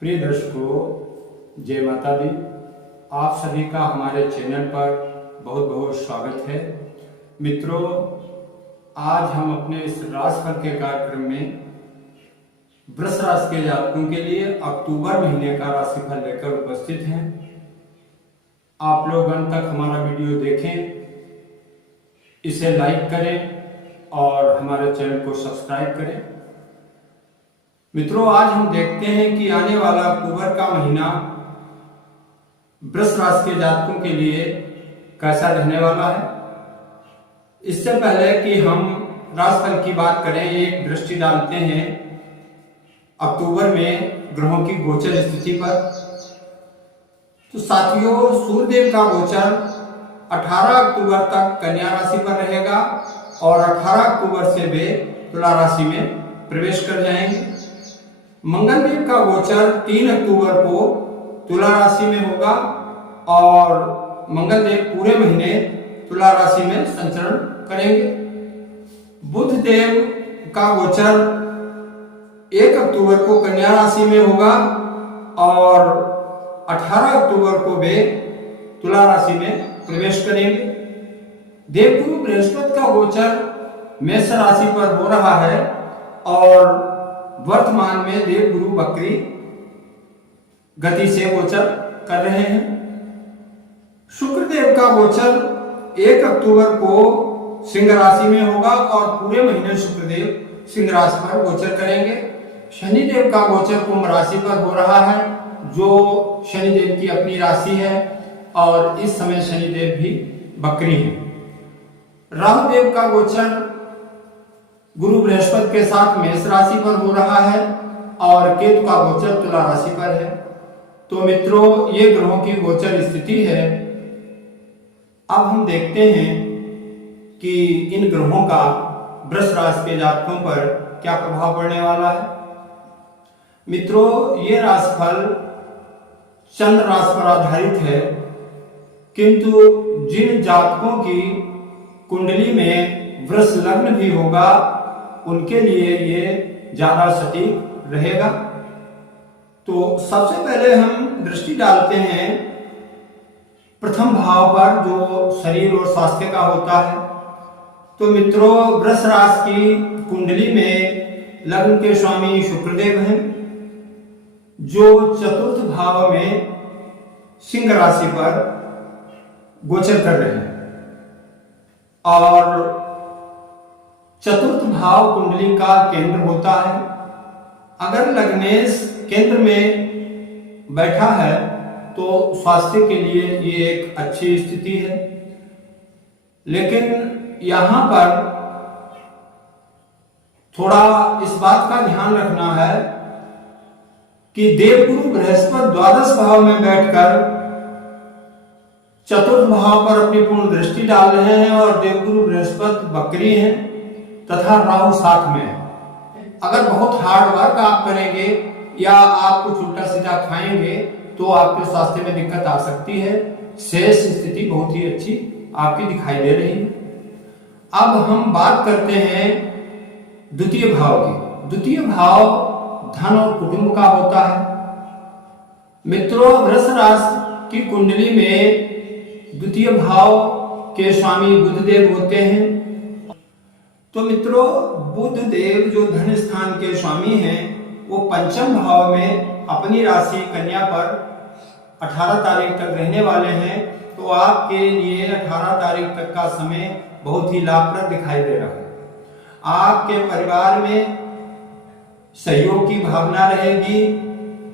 प्रिय दर्शकों, जय माता दी। आप सभी का हमारे चैनल पर बहुत बहुत स्वागत है। मित्रों, आज हम अपने इस राशिफल के कार्यक्रम में वृष राशि के जातकों के लिए अक्टूबर महीने का राशिफल लेकर उपस्थित हैं। आप लोग अंत तक हमारा वीडियो देखें, इसे लाइक करें और हमारे चैनल को सब्सक्राइब करें। मित्रों, आज हम देखते हैं कि आने वाला अक्टूबर का महीना वृष राशि के जातकों के लिए कैसा रहने वाला है। इससे पहले कि हम राशिफल की बात करें, एक दृष्टि डालते हैं अक्टूबर में ग्रहों की गोचर स्थिति पर। तो साथियों, सूर्यदेव का गोचर 18 अक्टूबर तक कन्या राशि पर रहेगा और 18 अक्टूबर से वे तुला राशि में प्रवेश कर जाएंगे। मंगल देव का गोचर 3 अक्टूबर को तुला राशि में होगा और मंगल देव पूरे महीने तुला राशि में संचरण करेंगे। बुध देव का गोचर 1 अक्टूबर को कन्या राशि में होगा और 18 अक्टूबर को वे तुला राशि में प्रवेश करेंगे। देवगुरु बृहस्पति का गोचर मेष राशि पर हो रहा है और वर्तमान में देवगुरु वक्री गति से गोचर कर रहे हैं। शुक्रदेव का गोचर 1 अक्टूबर को सिंह राशि में होगा और पूरे महीने शुक्रदेव सिंह राशि पर गोचर करेंगे। शनिदेव का गोचर कुंभ राशि पर हो रहा है, जो शनिदेव की अपनी राशि है और इस समय शनिदेव भी वक्री है। राहुदेव का गोचर गुरु बृहस्पति के साथ मेष राशि पर हो रहा है और केतु का गोचर तुला राशि पर है। तो मित्रों, ये ग्रहों की गोचर स्थिति है। अब हम देखते हैं कि इन ग्रहों का वृष राशि के जातकों पर क्या प्रभाव पड़ने वाला है। मित्रों, ये राशिफल चंद्र राशि पर आधारित है, किंतु जिन जातकों की कुंडली में वृष लग्न भी होगा उनके लिए ये ज्यादा सटीक रहेगा। तो सबसे पहले हम दृष्टि डालते हैं प्रथम भाव पर, जो शरीर और स्वास्थ्य का होता है। तो मित्रों, वृष राशि की कुंडली में लग्न के स्वामी शुक्रदेव हैं, जो चतुर्थ भाव में सिंह राशि पर गोचर कर रहे हैं और चतुर्थ भाव कुंडली का केंद्र होता है। अगर लग्नेश केंद्र में बैठा है तो स्वास्थ्य के लिए ये एक अच्छी स्थिति है, लेकिन यहां पर थोड़ा इस बात का ध्यान रखना है कि देवगुरु बृहस्पति द्वादश भाव में बैठकर चतुर्थ भाव पर अपनी पूर्ण दृष्टि डाल रहे हैं और देवगुरु बृहस्पति वक्री हैं तथा राहु साथ में है। अगर बहुत हार्ड वर्क आप करेंगे या आप कुछ उल्टा सीधा खाएंगे तो आपके स्वास्थ्य में दिक्कत आ सकती है। शेष स्थिति बहुत ही अच्छी आपकी दिखाई दे रही है। अब हम बात करते हैं द्वितीय भाव की। द्वितीय भाव धन और कुटुंब का होता है। मित्रों, वृष राशि की कुंडली में द्वितीय भाव के स्वामी बुधदेव होते हैं। तो मित्रों, बुध देव जो धन स्थान के स्वामी हैं, वो पंचम भाव में अपनी राशि कन्या पर 18 तारीख तक रहने वाले हैं। तो आपके लिए 18 तारीख तक का समय बहुत ही लाभप्रद दिखाई दे रहा है। आपके परिवार में सहयोग की भावना रहेगी,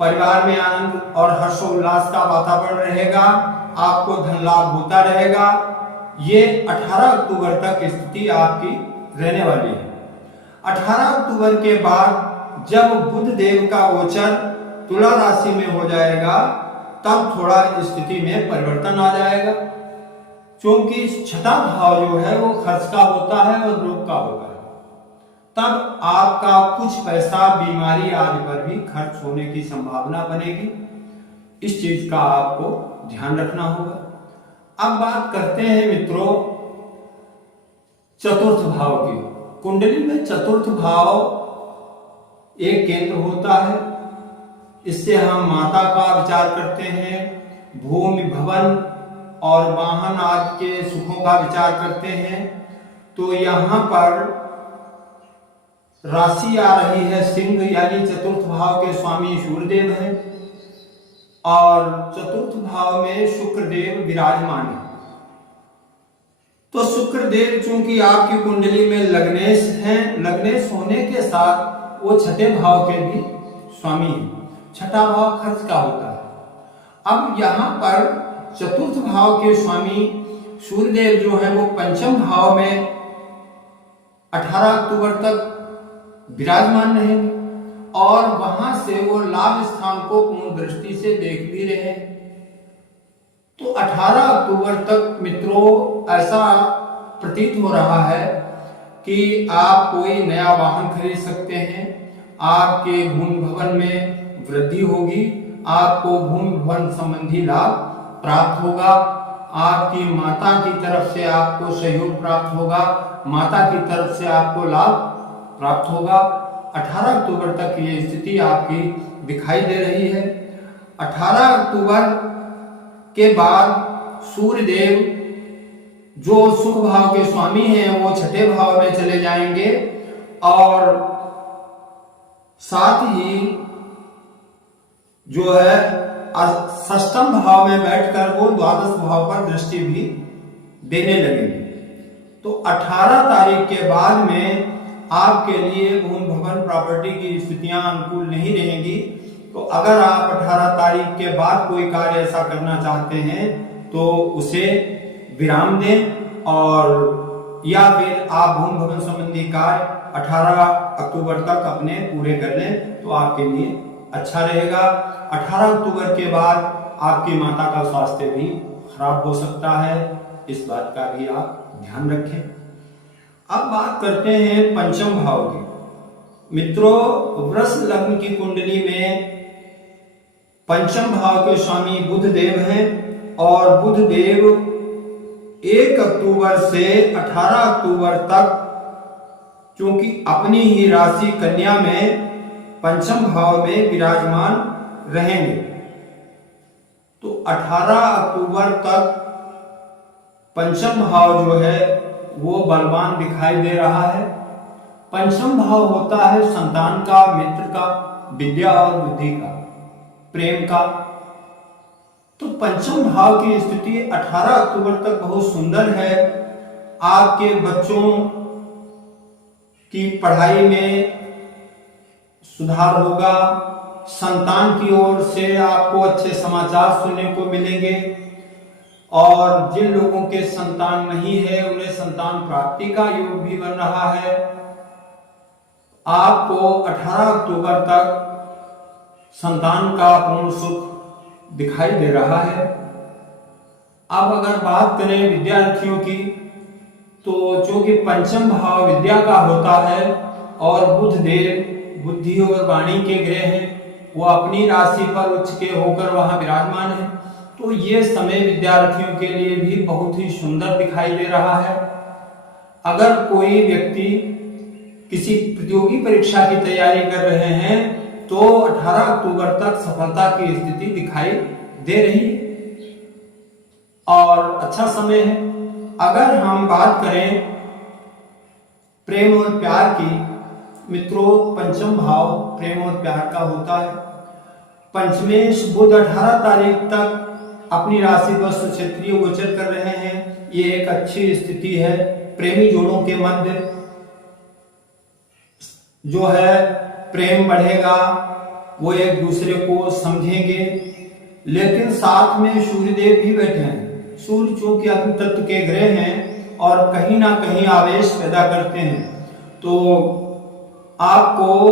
परिवार में आनंद और हर्षोल्लास का वातावरण रहेगा, आपको धन लाभ होता रहेगा। ये 18 अक्टूबर तक स्थिति आपकी रहने वाली है। 18 अक्टूबर के बाद जब बुध देव का गोचर तुला राशि में हो जाएगा, तब थोड़ा स्थिति में परिवर्तन आ जाएगा, क्योंकि छठा भाव जो है वो खर्च का होता है और रोग का होता है। तब आपका कुछ पैसा बीमारी आदि पर भी खर्च होने की संभावना बनेगी। इस चीज का आपको ध्यान रखना होगा। अब बात करते हैं मित्रों चतुर्थ भाव की। कुंडली में चतुर्थ भाव एक केंद्र होता है इससे हम माता का विचार करते हैं, भूमि भवन और वाहन आदि के सुखों का विचार करते हैं। तो यहाँ पर राशि आ रही है सिंह, यानी चतुर्थ भाव के स्वामी सूर्यदेव हैं और चतुर्थ भाव में शुक्रदेव विराजमान है। तो शुक्रदेव चूंकि आपकी कुंडली में लग्नेश हैं, लग्नेश होने के साथ वो छठे भाव के भी स्वामी हैं। छठा भाव खर्च का होता है। अब यहाँ पर चतुर्थ भाव के स्वामी सूर्यदेव जो है वो पंचम भाव में 18 अक्टूबर तक विराजमान रहेंगे और वहां से वो लाभ स्थान को पूर्ण दृष्टि से देख भी रहे हैं। तो 18 अक्टूबर तक मित्रों ऐसा प्रतीत हो रहा है कि आप कोई नया वाहन खरीद सकते हैं, आपके भूमि भवन में वृद्धि होगी, आपको भूमि भवन संबंधी लाभ प्राप्त होगा, आपकी माता की तरफ से आपको सहयोग प्राप्त होगा, माता की तरफ से आपको लाभ प्राप्त होगा। 18 अक्टूबर तक ये स्थिति आपकी दिखाई दे रही है। 18 अक्टूबर के बाद सूर्यदेव जो सुख भाव के स्वामी हैं वो छठे भाव में चले जाएंगे और साथ ही जो है षष्ठम भाव में बैठकर वो द्वादश भाव पर दृष्टि भी देने लगेंगे। तो 18 तारीख के बाद में आपके लिए भूमि भवन प्रॉपर्टी की स्थितियां अनुकूल नहीं रहेंगी। तो अगर आप 18 तारीख के बाद कोई कार्य ऐसा करना चाहते हैं तो उसे विराम दें और या फिर आप भूमि भवन संबंधी कार्य 18 अक्टूबर तक अपने पूरे कर लें तो आपके लिए अच्छा रहेगा। 18 अक्टूबर के बाद आपकी माता का स्वास्थ्य भी खराब हो सकता है, इस बात का भी आप ध्यान रखें। अब बात करते हैं पंचम भाव की। मित्रों वृष लग्न की कुंडली में पंचम भाव के स्वामी बुध देव हैं और बुध देव 1 अक्टूबर से 18 अक्टूबर तक क्योंकि अपनी ही राशि कन्या में पंचम भाव में विराजमान रहेंगे। तो 18 अक्टूबर तक पंचम भाव जो है वो बलवान दिखाई दे रहा है। पंचम भाव होता है संतान का, मित्र का, विद्या और बुद्धि का, प्रेम का। तो पंचम भाव की स्थिति 18 अक्टूबर तक बहुत सुंदर है। आपके बच्चों की पढ़ाई में सुधार होगा, संतान की ओर से आपको अच्छे समाचार सुनने को मिलेंगे और जिन लोगों के संतान नहीं है उन्हें संतान प्राप्ति का योग भी बन रहा है। आपको 18 अक्टूबर तक संतान का पूर्ण सुख दिखाई दे रहा है। अब अगर बात करें विद्यार्थियों की तो चूंकि पंचम भाव विद्या का होता है और बुध देव बुद्धि और वाणी के ग्रह हैं, वो अपनी राशि पर उच्च के होकर वहां विराजमान है। तो ये समय विद्यार्थियों के लिए भी बहुत ही सुंदर दिखाई दे रहा है। अगर कोई व्यक्ति किसी प्रतियोगी परीक्षा की तैयारी कर रहे हैं तो 18 अक्टूबर तक सफलता की स्थिति दिखाई दे रही है और अच्छा समय है। अगर हम बात करें प्रेम और प्यार की, मित्रों पंचम भाव प्रेम और प्यार का होता है। पंचमेश बुध 18 तारीख तक अपनी राशि पर क्षेत्रीय गोचर कर रहे हैं। ये एक अच्छी स्थिति है। प्रेमी जोड़ों के मध्य जो है प्रेम बढ़ेगा, वो एक दूसरे को समझेंगे। लेकिन साथ में सूर्यदेव भी बैठे हैं। सूर्य चूंकि अग्नि तत्व के ग्रह हैं और कहीं ना कहीं आवेश पैदा करते हैं, तो आपको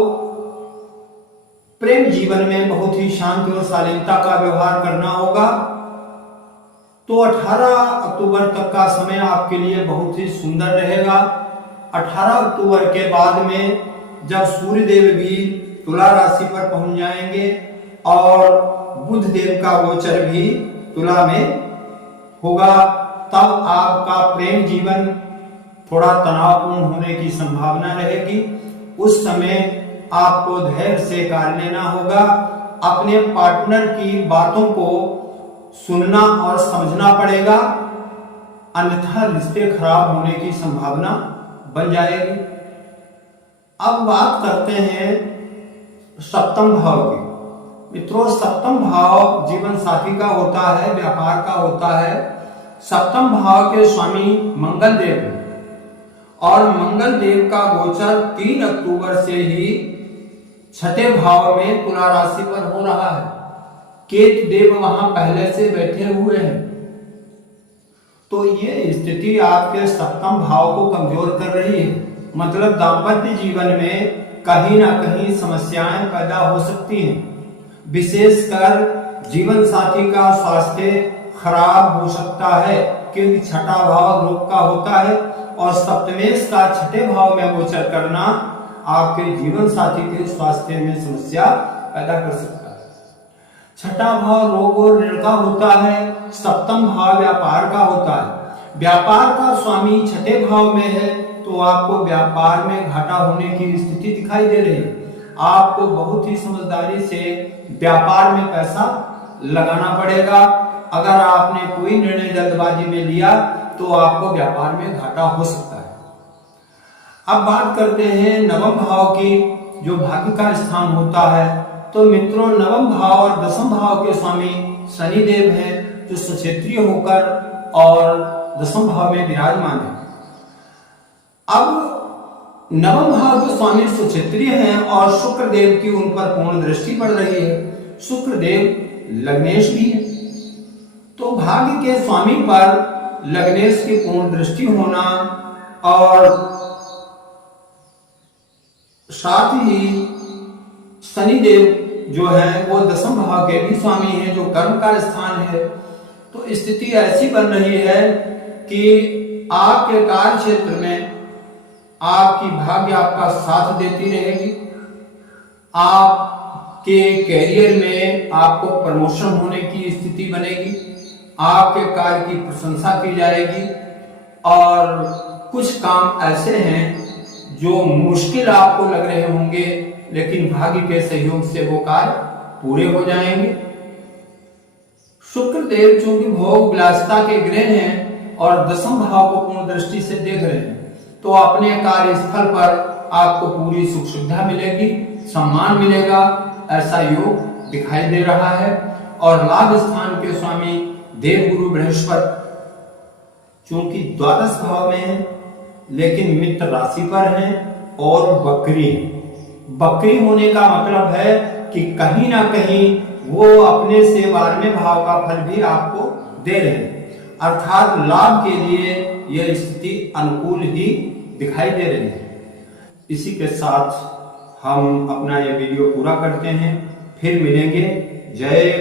प्रेम जीवन में बहुत ही शांति और शालीनता का व्यवहार करना होगा। तो 18 अक्टूबर तक का समय आपके लिए बहुत ही सुंदर रहेगा। 18 अक्टूबर के बाद में जब सूर्यदेव भी तुला राशि पर पहुंच जाएंगे और बुध देव का गोचर भी तुला में होगा, तब आपका प्रेम जीवन थोड़ा तनावपूर्ण होने की संभावना रहेगी। उस समय आपको धैर्य से कार्य लेना होगा अपने पार्टनर की बातों को सुनना और समझना पड़ेगा, अन्यथा रिश्ते खराब होने की संभावना बन जाएगी। अब बात करते हैं सप्तम भाव की। मित्रों, सप्तम भाव जीवन साथी का होता है, व्यापार का होता है। सप्तम भाव के स्वामी मंगल देव हैं और मंगल देव का गोचर 3 अक्टूबर से ही छठे भाव में तुला राशि पर हो रहा है। केतु देव वहां पहले से बैठे हुए हैं, तो ये स्थिति आपके सप्तम भाव को कमजोर कर रही है। मतलब दाम्पत्य जीवन में कहीं ना कहीं समस्याएं पैदा हो सकती हैं। विशेषकर जीवन साथी का स्वास्थ्य खराब हो सकता है, क्योंकि छठा भाव रोग का होता है और सप्तमेश का छठे भाव में गोचर करना आपके जीवन साथी के स्वास्थ्य में समस्या पैदा कर सकता है। छठा भाव रोग और ऋण का होता है, सप्तम भाव व्यापार का होता है। व्यापार का स्वामी छठे भाव में है, तो आपको व्यापार में घाटा होने की स्थिति दिखाई दे रही है। आपको बहुत ही समझदारी से व्यापार में पैसा लगाना पड़ेगा। अगर आपने कोई निर्णय जल्दबाजी में लिया तो आपको व्यापार में घाटा हो सकता है। अब बात करते हैं नवम भाव की, जो भाग्य का स्थान होता है। तो मित्रों, नवम भाव और दसम भाव के स्वामी शनि देव हैं, जो सक्षेत्रीय होकर और दसम भाव में विराजमान है। अब नवम भाव के स्वामी सुक्षेत्रीय हैं और शुक्र देव की उन पर पूर्ण दृष्टि पड़ रही है। शुक्र देव लग्नेश भी है, तो भाग्य के स्वामी पर लग्नेश की पूर्ण दृष्टि होना और साथ ही शनि देव जो है वो दसम भाव के भी स्वामी हैं, जो कर्म का स्थान है। तो स्थिति ऐसी बन रही है कि आपके कार्य क्षेत्र में आपकी भाग्य आपका साथ देती रहेगी। आपके कैरियर में आपको प्रमोशन होने की स्थिति बनेगी, आपके कार्य की प्रशंसा की जाएगी और कुछ काम ऐसे हैं जो मुश्किल आपको लग रहे होंगे, लेकिन भाग्य के सहयोग से वो कार्य पूरे हो जाएंगे। शुक्र देव चूंकि भोग विलासिता के ग्रह हैं और दसम भाव को पूर्ण दृष्टि से देख रहे हैं, तो अपने कार्यस्थल पर आपको पूरी सुख सुविधा मिलेगी, सम्मान मिलेगा, ऐसा योग दिखाई दे रहा है। और लाभ स्थान के स्वामी देवगुरु बृहस्पति चूंकि द्वादश भाव में है, लेकिन मित्र राशि पर हैं और बकरी है। बकरी होने का मतलब है कि कहीं ना कहीं वो अपने से 12वें भाव का फल भी आपको दे रहे हैं, अर्थात लाभ के लिए यह स्थिति अनुकूल ही दिखाई दे रही है। इसी के साथ हम अपना यह वीडियो पूरा करते हैं, फिर मिलेंगे। जय